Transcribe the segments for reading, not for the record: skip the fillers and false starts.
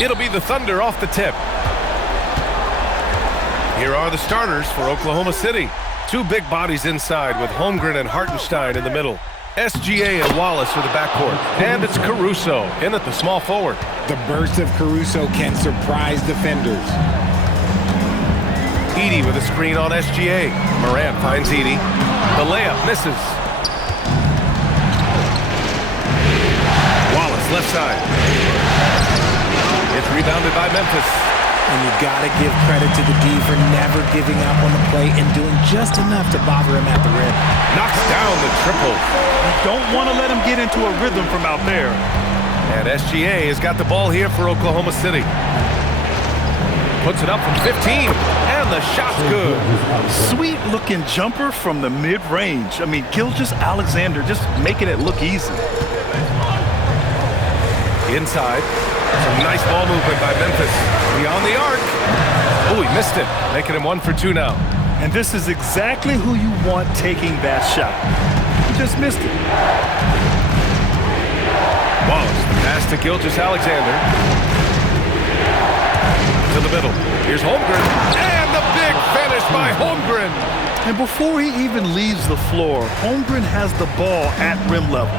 It'll be the Thunder off the tip. Here are the starters for Oklahoma City. Two big bodies inside with Holmgren and Hartenstein in the middle. SGA and Wallace are the backcourt. And it's Caruso in at the small forward. The burst of Caruso can surprise defenders. Edey with a screen on SGA. Morant finds Edey. The layup misses. Wallace left side. It's rebounded by Memphis. And you got to give credit to the D for never giving up on the play and doing just enough to bother him at the rim. Knocks down the triple. You don't want to let him get into a rhythm from out there. And SGA has got the ball here for Oklahoma City. Puts it up from 15, and the shot's good. Sweet-looking jumper from the mid-range. I mean, Gilgeous-Alexander just making it look easy. Inside. Some nice ball movement by Memphis. Beyond the arc. Oh, he missed it. Making him 1 for 2 now. And this is exactly who you want taking that shot. He just missed it. Wallace, the pass to Gilgeous-Alexander. To the middle. Here's Holmgren. And the big finish by Holmgren. And before he even leaves the floor, Holmgren has the ball at rim level.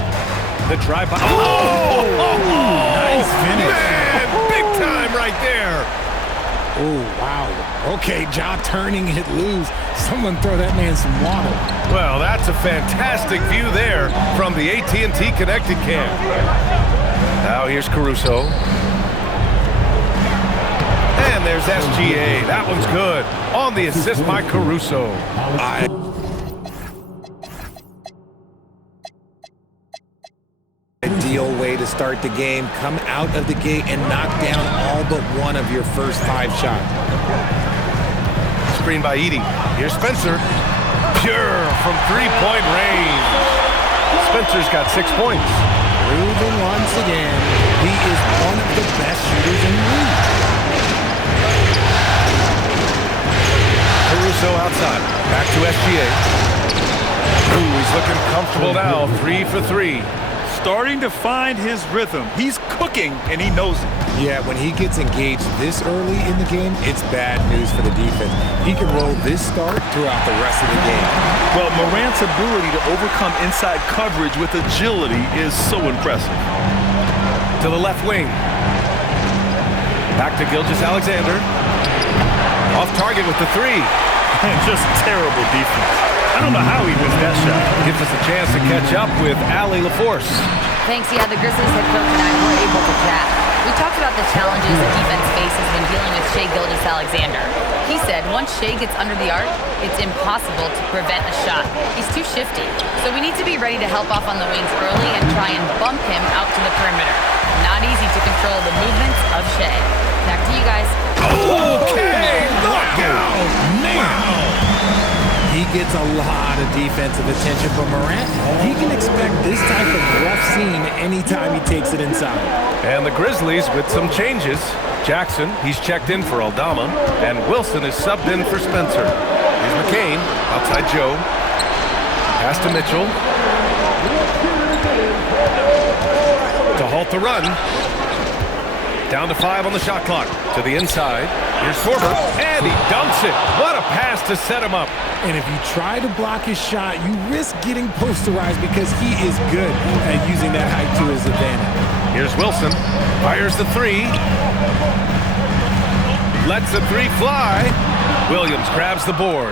The drive by. Oh! Nice finish. Man, big time right there. Oh, wow. Okay, Ja turning it loose. Someone throw that man some water. Well, that's a fantastic view there from the AT&T Connected Cam. Now here's Caruso. And there's SGA. That one's good. On the assist by Caruso. Ideal way to start the game. Come out of the gate and knock down all but one of your first 5 shots. Screen by Edey. Here's Spencer. Pure from three-point range. Spencer's got 6 points. Proving once again, he is one of the best shooters in the league. Caruso outside. Back to SGA. Ooh, he's looking comfortable now. 3 for 3. Starting to find his rhythm. He's cooking, and he knows it. Yeah, when he gets engaged this early in the game, it's bad news for the defense. He can roll this start throughout the rest of the game. Well, Morant's ability to overcome inside coverage with agility is so impressive. To the left wing. Back to Gilgeous-Alexander. Off target with the 3. And just terrible defense. I don't know how he missed that shot. Gives us a chance to catch up with Allie LaForce. Thanks. Yeah, the Grizzlies head coach and I were able to chat. We talked about the challenges the defense faces when dealing with Shai Gilgeous-Alexander. He said once Shai gets under the arc, it's impossible to prevent a shot. He's too shifty. So we need to be ready to help off on the wings early and try and bump him out to the perimeter. Not easy to control the movements of Shai. Back to you guys. Okay, knockout! Man! He gets a lot of defensive attention from Morant. He can expect this type of rough scene anytime he takes it inside. And the Grizzlies with some changes. Jackson, he's checked in for Aldama, and Wilson is subbed in for Spencer. Here's McCain, outside Joe. Pass to Mitchell. To halt the run. Down to 5 on the shot clock. To the inside. Here's Korver, and he dunks it. What a pass to set him up. And if you try to block his shot, you risk getting posterized because he is good at using that height to his advantage. Here's Wilson. Fires the 3. Lets the 3 fly. Williams grabs the board.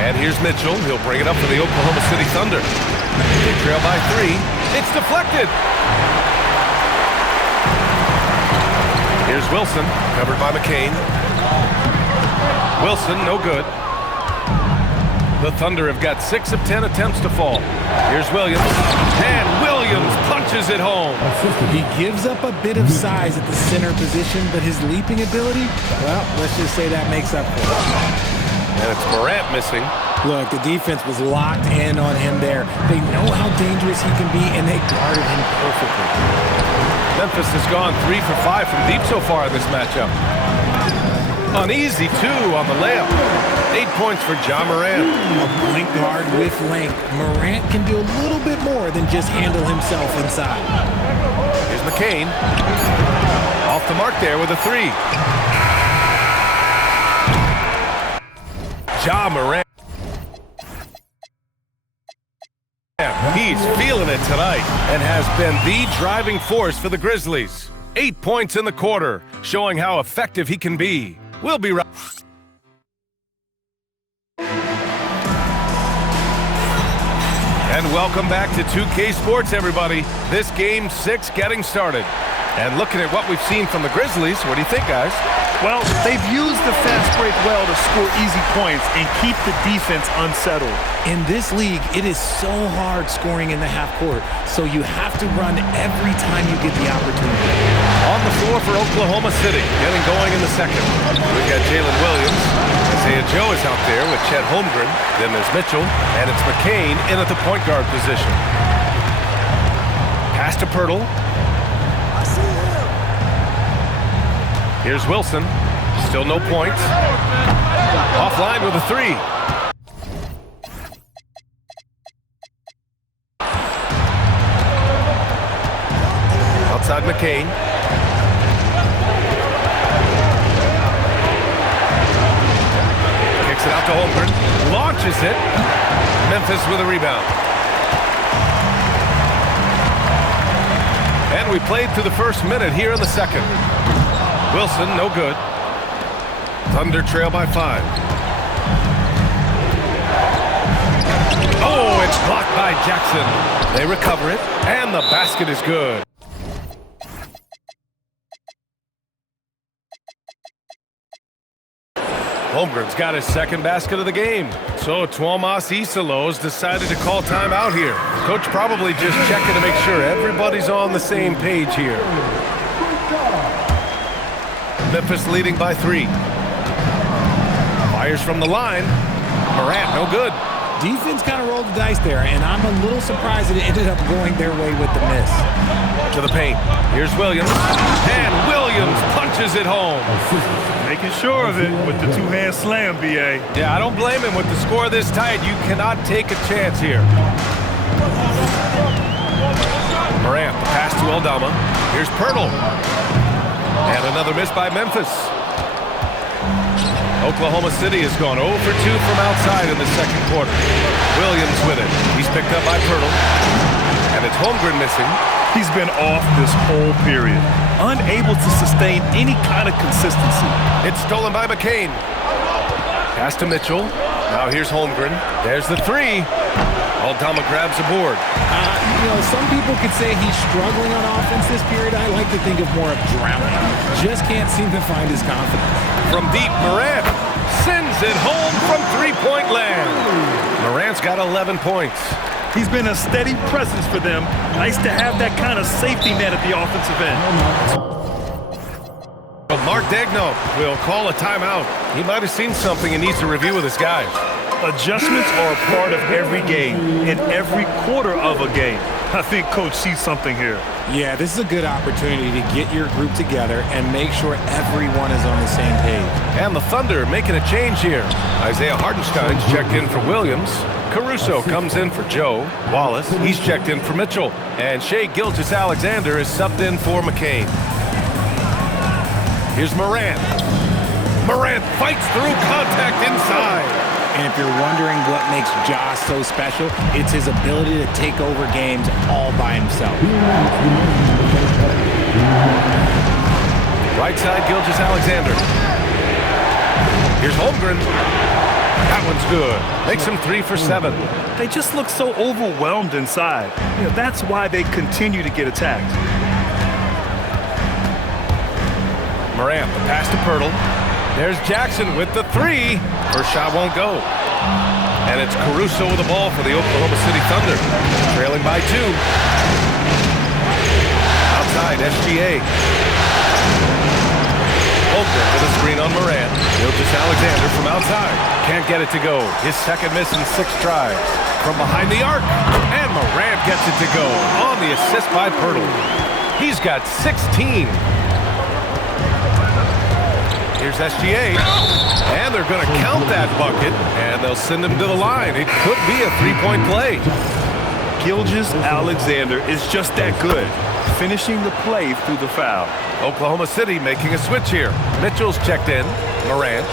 And here's Mitchell. He'll bring it up for the Oklahoma City Thunder. They trail by 3. It's deflected. Here's Wilson, covered by McCain. Wilson, no good. The Thunder have got 6 of 10 attempts to fall. Here's Williams, and Williams punches it home. He gives up a bit of size at the center position, but his leaping ability, well, let's just say that makes up for it. And it's Morant missing. Look, the defense was locked in on him there. They know how dangerous he can be, and they guarded him perfectly. Memphis has gone 3 for 5 from deep so far in this matchup. Uneasy 2 on the layup. 8 points for Ja Morant. A point guard with length. Morant can do a little bit more than just handle himself inside. Here's McCain. Off the mark there with a three. Ja Morant. He's feeling it tonight and has been the driving force for the Grizzlies. 8 points in the quarter, showing how effective he can be. We'll be right. And welcome back to 2K Sports, everybody. This Game 6 getting started. And looking at what we've seen from the Grizzlies, what do you think, guys? Well, they've used the fast break well to score easy points and keep the defense unsettled. In this league, it is so hard scoring in the half court, so you have to run every time you get the opportunity. On the floor for Oklahoma City, getting going in the second. We've got Jalen Williams. Isaiah Joe is out there with Chet Holmgren. Then there's Mitchell, and it's McCain in at the point guard position. Pass to Pirtle. Here's Wilson. Still no points. Offline with a three. Outside McCain. Kicks it out to Holmgren. Launches it. Memphis with a rebound. And we played through the first minute here in the second. Wilson, no good. Thunder trail by 5. Oh, it's blocked by Jackson. They recover it, and the basket is good. Holmgren's got his second basket of the game. So Tuomas Isalos decided to call timeout here. Coach probably just checking to make sure everybody's on the same page here. Memphis leading by 3. Fires from the line. Morant, no good. Defense kind of rolled the dice there, and I'm a little surprised that it ended up going their way with the miss. To the paint. Here's Williams. And Williams punches it home. Making sure of it with the two-hand slam, B.A. Yeah, I don't blame him. With the score this tight, you cannot take a chance here. Morant, the pass to Aldama. Here's Pirtle. And another miss by Memphis. Oklahoma City has gone 0 for 2 from outside in the second quarter. Williams with it. He's picked up by Pirtle. And it's Holmgren missing. He's been off this whole period, unable to sustain any kind of consistency. It's stolen by McCain. Pass to Mitchell. Now here's Holmgren. There's the three. Aldama grabs a board. Some people could say he's struggling on offense this period. I like to think of more of drowning. Just can't seem to find his confidence. From deep, Morant sends it home from three-point land. Morant's got 11 points. He's been a steady presence for them. Nice to have that kind of safety net at the offensive end. But Mark Daigneault will call a timeout. He might have seen something and needs to review with his guys. Adjustments are a part of every game, in every quarter of a game. I think Coach sees something here. Yeah, this is a good opportunity to get your group together and make sure everyone is on the same page. And the Thunder making a change here. Isaiah Hartenstein's checked in for Williams. Caruso comes in for Joe. Wallace, he's checked in for Mitchell. And Shai Gilgeous-Alexander is subbed in for McCain. Here's Morant. Morant fights through contact inside. And if you're wondering what makes Ja so special, it's his ability to take over games all by himself. Right side, Gilgeous-Alexander. Here's Holmgren. That one's good. Makes him 3 for 7. They just look so overwhelmed inside. That's why they continue to get attacked. Morant, the pass to Pirtle. There's Jackson with the three. First shot won't go. And it's Caruso with the ball for the Oklahoma City Thunder. Trailing by 2. Outside, SGA. Holmgren with a screen on Morant. Gilgeous-Alexander from outside. Can't get it to go. His second miss in 6 tries. From behind the arc. And Morant gets it to go on the assist by Pirtle. He's got 16. Here's SGA, and they're going to count that bucket, and they'll send him to the line. It could be a 3-point play. Gilgeous-Alexander is just that good. finishing the play through the foul. Oklahoma City making a switch here. Mitchell's checked in. Morant.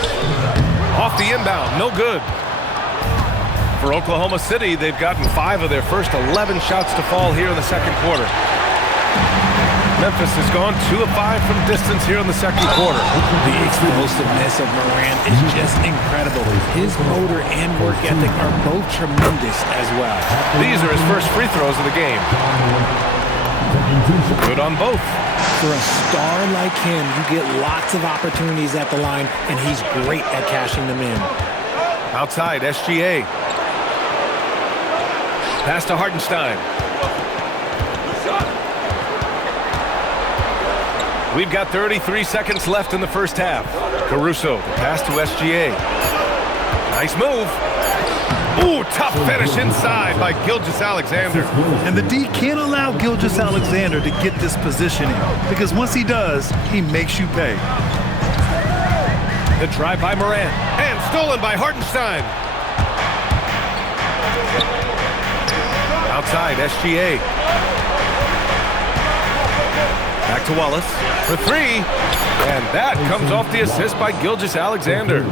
Off the inbound. No good. For Oklahoma City, they've gotten 5 of their first 11 shots to fall here in the second quarter. Memphis has gone 2 of 5 from distance here in the second quarter. The explosiveness of Morant is just incredible. His motor and work ethic are both tremendous as well. These are his first free throws of the game. Good on both. For a star like him, you get lots of opportunities at the line, and he's great at cashing them in. Outside, SGA. Pass to Hartenstein. We've got 33 seconds left in the first half. Caruso, pass to SGA. Nice move. Ooh, tough finish inside by Gilgeous-Alexander. And the D can't allow Gilgeous-Alexander to get this positioning, because once he does, he makes you pay. The drive by Morant, and stolen by Hartenstein. Outside, SGA. Back to Wallace for 3. And that comes off the assist by Gilgeous-Alexander.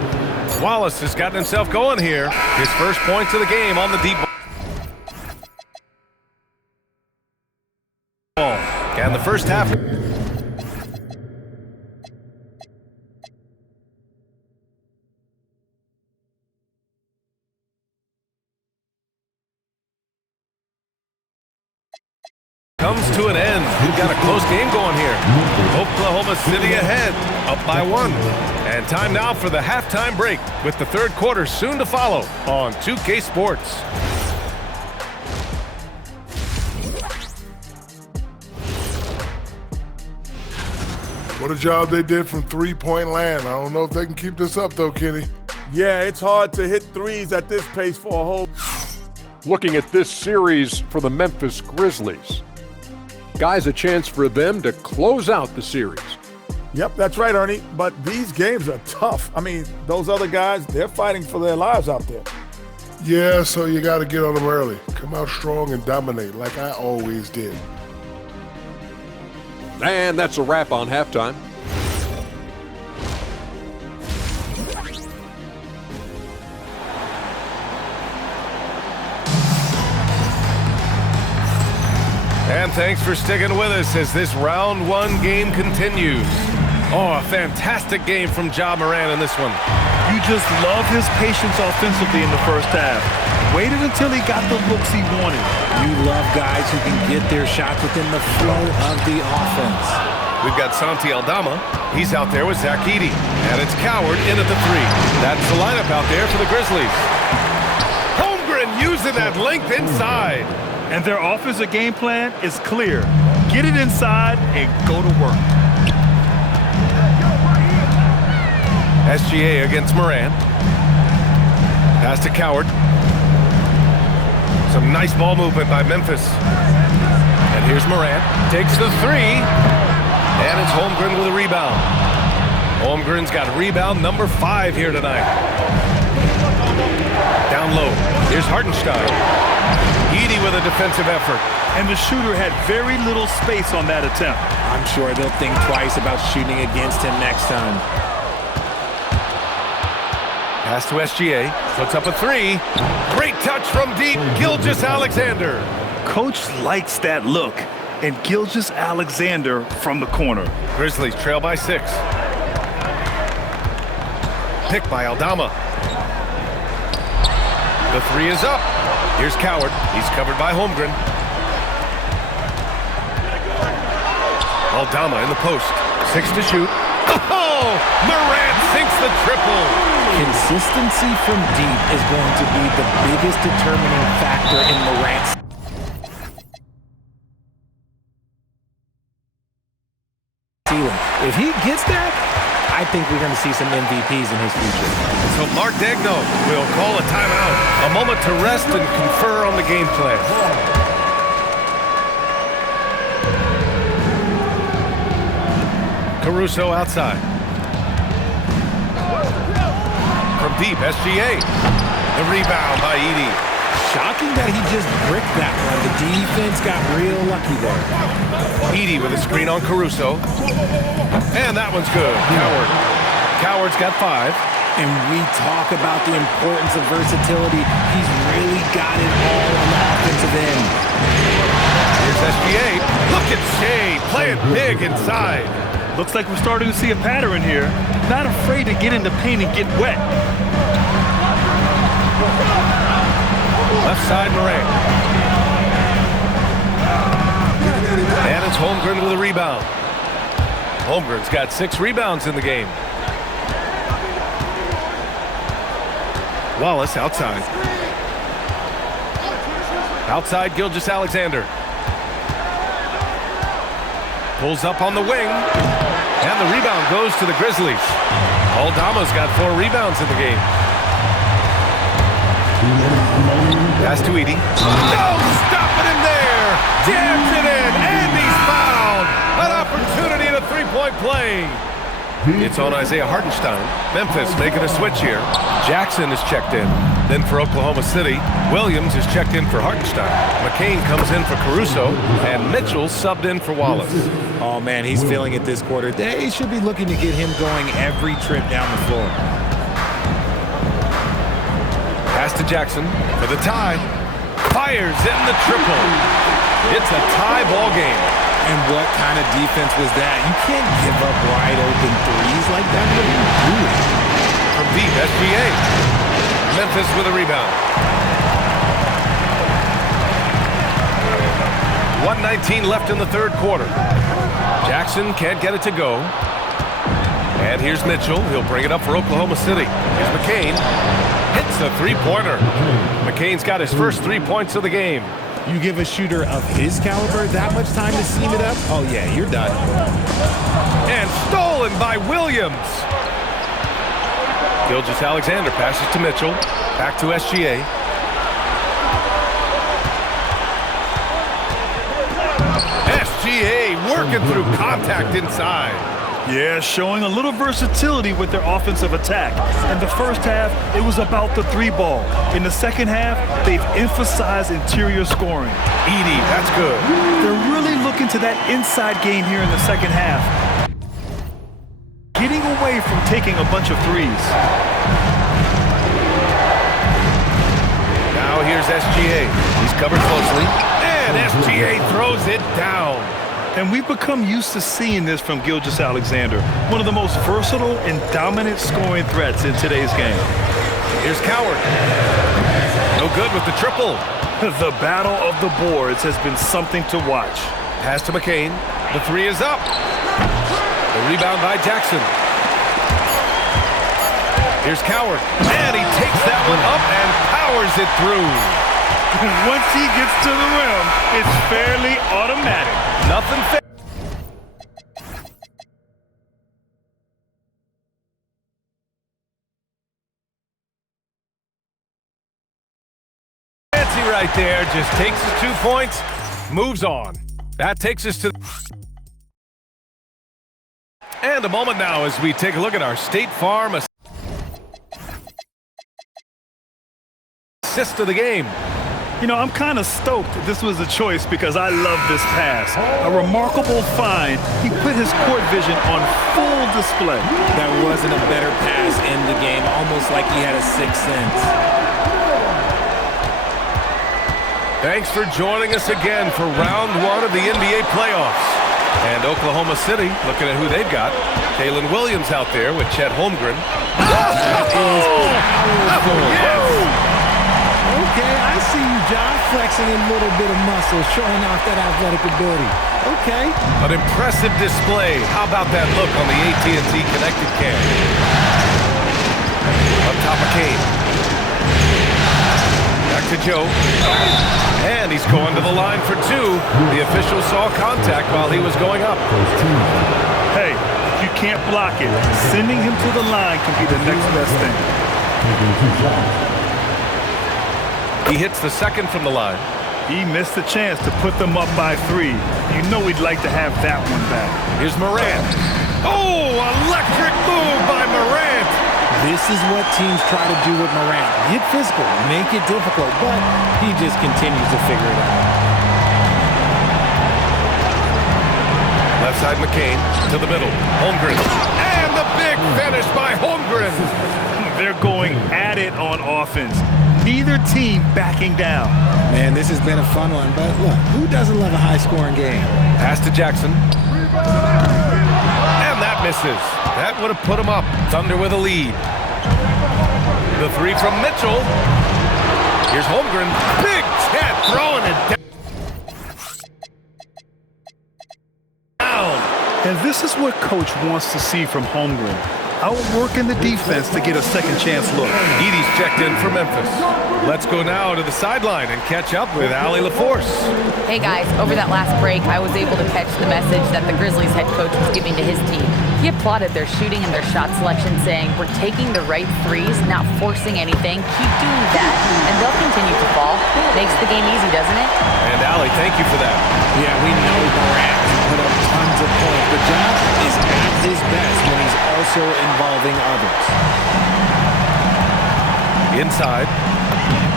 Wallace has gotten himself going here. His first points of the game on the deep ball. And the first half. Comes to an end. We've got a close game going here. Oklahoma City ahead, up by 1. And time now for the halftime break, with the third quarter soon to follow on 2K Sports. What a job they did from three-point land. I don't know if they can keep this up, though, Kenny. Yeah, it's hard to hit threes at this pace for a whole... Looking at this series for the Memphis Grizzlies. Guys, a chance for them to close out the series. Yep, that's right, Ernie. But these games are tough. I mean, those other guys, they're fighting for their lives out there. Yeah, so you got to get on them early. Come out strong and dominate like I always did. And that's a wrap on halftime. And thanks for sticking with us as this round 1 game continues. Oh, a fantastic game from Ja Morant in this one. You just love his patience offensively in the first half. Waited until he got the looks he wanted. You love guys who can get their shots within the flow of the offense. We've got Santi Aldama. He's out there with Zach Edey. And it's Coward in at the 3. That's the lineup out there for the Grizzlies. Holmgren using that length inside. And their offensive game plan is clear. Get it inside and go to work. SGA against Morant. Pass to Coward. Some nice ball movement by Memphis. And here's Morant. Takes the 3. And it's Holmgren with a rebound. Holmgren's got rebound number 5 here tonight. Down low. Here's Hartenstein. Edey with a defensive effort. And the shooter had very little space on that attempt. I'm sure they'll think twice about shooting against him next time. Pass to SGA. Puts up a 3. Great touch from deep. Gilgeous-Alexander. Coach likes that look. And Gilgeous-Alexander from the corner. Grizzlies trail by 6. Picked by Aldama. The 3 is up. Here's Coward. He's covered by Holmgren. Aldama in the post. 6 to shoot. Oh! Morant sinks the triple. Consistency from deep is going to be the biggest determining factor in Morant's ceiling. If he gets that, I think we're going to see some MVPs in his future. So Mark Daigneault will call a timeout. A moment to rest and confer on the game plan. Caruso outside. From deep, SGA. The rebound by Edey. shocking that he just bricked that one. The defense got real lucky there. Edey with a screen on Caruso. And that one's good. Coward's got 5. And we talk about the importance of versatility. He's really got it all on the offensive end. Here's SGA. Look at Shea playing big inside. Looks like we're starting to see a pattern here. Not afraid to get in the paint and get wet. Left side, Morant. And it's Holmgren with a rebound. Holmgren's got 6 rebounds in the game. Wallace outside. Outside, Gilgeous-Alexander. Pulls up on the wing. And the rebound goes to the Grizzlies. Aldama's got 4 rebounds in the game. Pass to Edey. No, stopping him there. Jams it in, and he's fouled. An opportunity in a 3-point play. It's on Isaiah Hartenstein. Memphis making a switch here. Jackson is checked in. Then for Oklahoma City, Williams is checked in for Hartenstein. McCain comes in for Caruso, and Mitchell subbed in for Wallace. Oh, man, he's feeling it this quarter. They should be looking to get him going every trip down the floor. Pass to Jackson for the tie. Fires in the triple. It's a tie ball game. And what kind of defense was that? You can't give up wide open threes like that. What are you doing? From deep, SGA. Memphis with a rebound. 1:19 left in the third quarter. Jackson can't get it to go. And here's Mitchell. He'll bring it up for Oklahoma City. Here's McCain. Hits a 3-pointer. McCain's got his first 3 points of the game. You give a shooter of his caliber that much time to seam it up? Oh, yeah, you're done. And stolen by Williams. Gilgeous-Alexander passes to Mitchell. Back to SGA. SGA working through contact inside. Yeah, showing a little versatility with their offensive attack. In the first half, it was about the 3-ball. In the second half, they've emphasized interior scoring. Edey, that's good. They're really looking to that inside game here in the second half. Getting away from taking a bunch of threes. Now here's SGA. He's covered closely. And SGA throws it down. And we've become used to seeing this from Gilgeous-Alexander, one of the most versatile and dominant scoring threats in today's game. Here's Coward. No good with the triple. The battle of the boards has been something to watch. Pass to McCain. The 3 is up. The rebound by Jackson. Here's Coward. And he takes that one up and powers it through. Once he gets to the rim, it's fairly automatic. Nothing fancy right there. Just takes his 2 points, moves on. That takes us to... And a moment now as we take a look at our State Farm assist of the game. You know, I'm kind of stoked this was a choice because I love this pass. A remarkable find. He put his court vision on full display. That wasn't a better pass in the game, almost like he had a sixth sense. Thanks for joining us again for round 1 of the NBA playoffs. And Oklahoma City, looking at who they've got. Kalen Williams out there with Chet Holmgren. Okay, I see you, John, flexing a little bit of muscle, showing off that athletic ability. Okay. An impressive display. How about that look on the AT&T connected cam? Up top of Kane. Back to Joe. And he's going to the line for 2. The official saw contact while he was going up. Hey, if you can't block it, sending him to the line can be the next best thing. He hits the second from the line. He missed the chance to put them up by 3. You know he'd like to have that one back. Here's Morant. Oh, electric move by Morant. This is what teams try to do with Morant. Get physical, make it difficult, but he just continues to figure it out. Left side McCain to the middle. Holmgren. And the big finish by Holmgren. They're going at it on offense. Neither team backing down. Man, this has been a fun one, but look, who doesn't love a high-scoring game? Pass to Jackson. And that misses. That would have put him up. Thunder with a lead. The three from Mitchell. Here's Holmgren. Big Ted throwing it down. And this is what Coach wants to see from Holmgren. Outworking the defense to get a second chance look. Edey's checked in for Memphis. Let's go now to the sideline and catch up with Allie LaForce. Hey guys, over that last break, I was able to catch the message that the Grizzlies head coach was giving to his team. He applauded their shooting and their shot selection, saying, "We're taking the right threes, not forcing anything. Keep doing that, and they'll continue to fall." Makes the game easy, doesn't it? And Allie, thank you for that. Yeah, we know Morant can put up tons of points, but Josh is at his best when he's also involving others. Inside.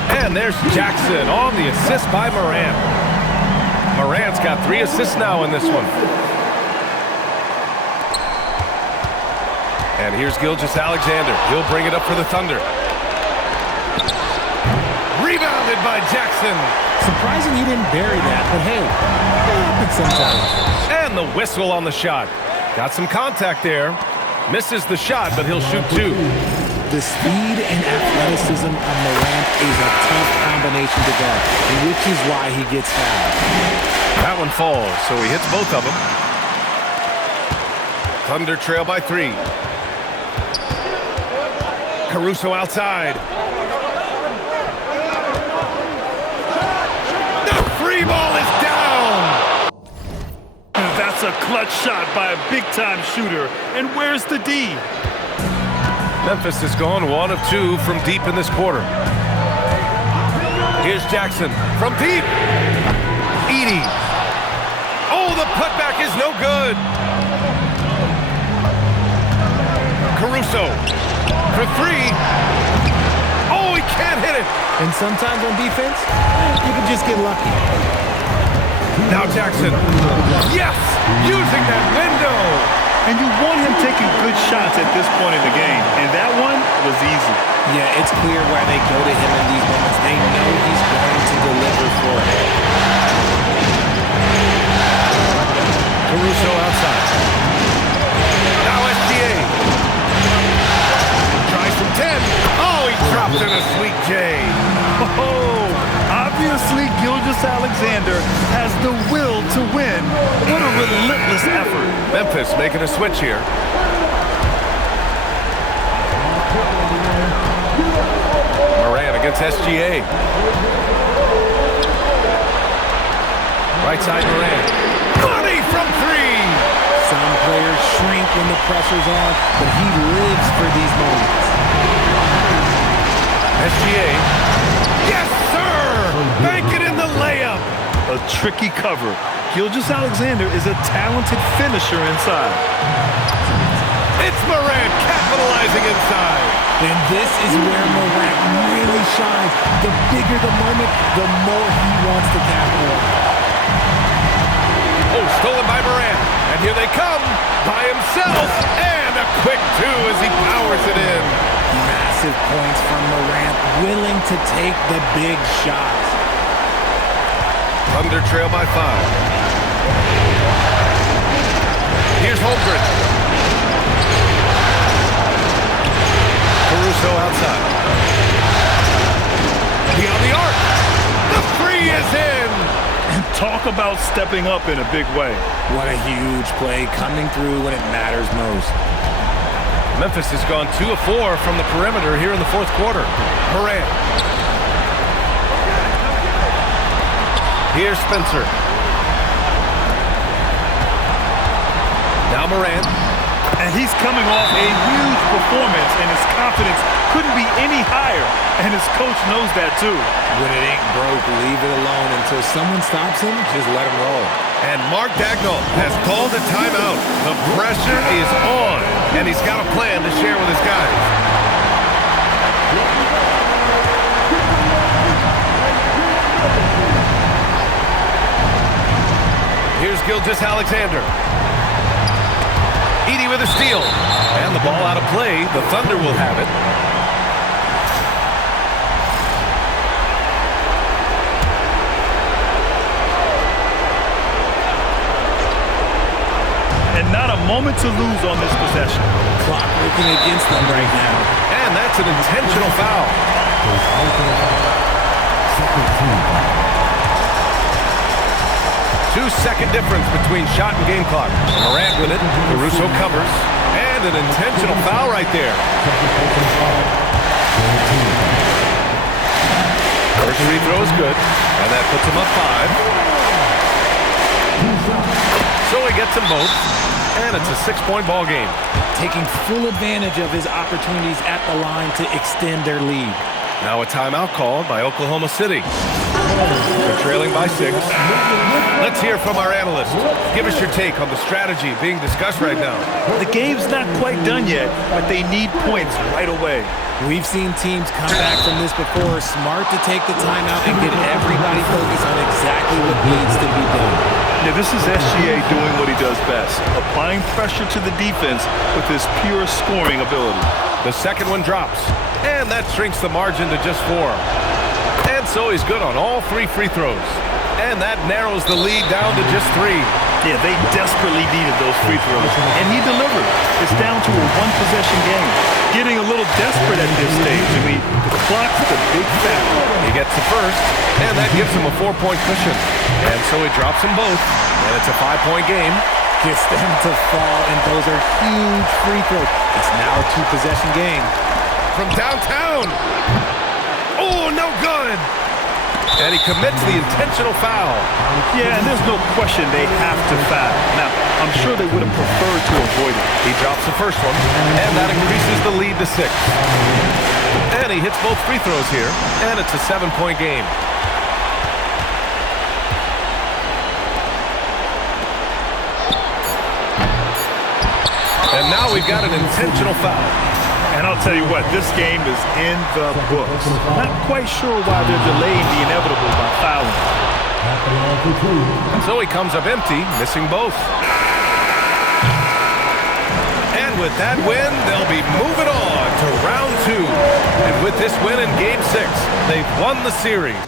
And there's Jackson on the assist by Morant. Morant's got 3 assists now in this one. And here's Gilgeous-Alexander. He'll bring it up for the Thunder. Rebounded by Jackson. Surprising he didn't bury that, but hey, it happens sometimes. And the whistle on the shot. Got some contact there. Misses the shot, but he'll shoot 2. The speed and athleticism of Morant is a tough combination to guard, which is why he gets fouled. That one falls, so he hits both of them. Thunder trail by 3. Caruso outside. The free ball is down! That's a clutch shot by a big-time shooter. And where's the D? Memphis has gone 1 of 2 from deep in this quarter. Here's Jackson from deep. Edey. Oh, the putback is no good. Caruso for 3. Oh, he can't hit it. And sometimes on defense, you can just get lucky. Now Jackson. Yes, using that window. And you want him taking good shots at this point in the game. And that one was easy. Yeah, it's clear why they go to him in these moments. They know he's going to deliver for it. Caruso outside. Now SGA. Tries from 10. Oh, he drops in a sweet J. Oh, obviously Gilgeous-Alexander has the will to win. What a relentless effort. Memphis making a switch here. Morant against SGA. Right side Morant. Money from 3. Some players shrink when the pressure's on, but he lives for these moments. SGA. Yes, sir! Bank it in the layup. A tricky cover. Gilgeous-Alexander is a talented finisher inside. It's Morant capitalizing inside. And this is where Morant really shines. The bigger the moment, the more he wants to capitalize. Oh, stolen by Morant. And here they come by himself. And a quick 2 as he powers it in. Massive points from Morant, willing to take the big shots. Thunder trail by 5. Here's Holmgren. Caruso outside. Beyond the arc. The 3 is in. Talk about stepping up in a big way. What a huge play coming through when it matters most. Memphis has gone 2 of 4 from the perimeter here in the 4th quarter. Morant. Here's Spencer. Now Morant. And he's coming off a huge performance, and his confidence couldn't be any higher. And his coach knows that too. When it ain't broke, leave it alone. Until someone stops him, just let him roll. And Mark Daigneault has called a timeout. The pressure is on, and he's got a plan to share with his guys. Here's Gilgeous-Alexander. Edey with a steal. And the ball out of play. The Thunder will have it. And not a moment to lose on this possession. Clock working against them right now. And that's an intentional foul. 2-second difference between shot and game clock. Morant with it. Caruso covers. And an intentional foul right there. First free throw is good. And that puts him up 5. So he gets them both. And it's a 6-point ball game. Taking full advantage of his opportunities at the line to extend their lead. Now a timeout called by Oklahoma City. They're trailing by 6. Let's hear from our analyst. Give us your take on the strategy being discussed right now. The game's not quite done yet, but they need points right away. We've seen teams come back from this before. Smart to take the timeout and get everybody focused on exactly what needs to be done. Yeah, this is SGA doing what he does best, applying pressure to the defense with his pure scoring ability. The second one drops, and that shrinks the margin to just 4. And so he's good on all 3 free throws. And that narrows the lead down to just 3. Yeah, they desperately needed those free throws, and he delivered. It's down to a 1-possession game. Getting a little desperate at this stage. I mean, the clock's the big factor. He gets the first, and that gives him a 4-point cushion. And so he drops them both, and it's a 5-point game. Gets them to fall, and those are huge free throws. It's now a 2-possession game. From downtown. Oh, no good. And he commits the intentional foul. Yeah, and there's no question they have to foul. Now, I'm sure they would have preferred to avoid it. He drops the first one, and that increases the lead to 6. And he hits both free throws here, and it's a 7-point game. And now we've got an intentional foul. And I'll tell you what, this game is in the books. Not quite sure why they're delaying the inevitable by fouling. So he comes up empty, missing both. And with that win, they'll be moving on to round 2. And with this win in Game 6, they've won the series.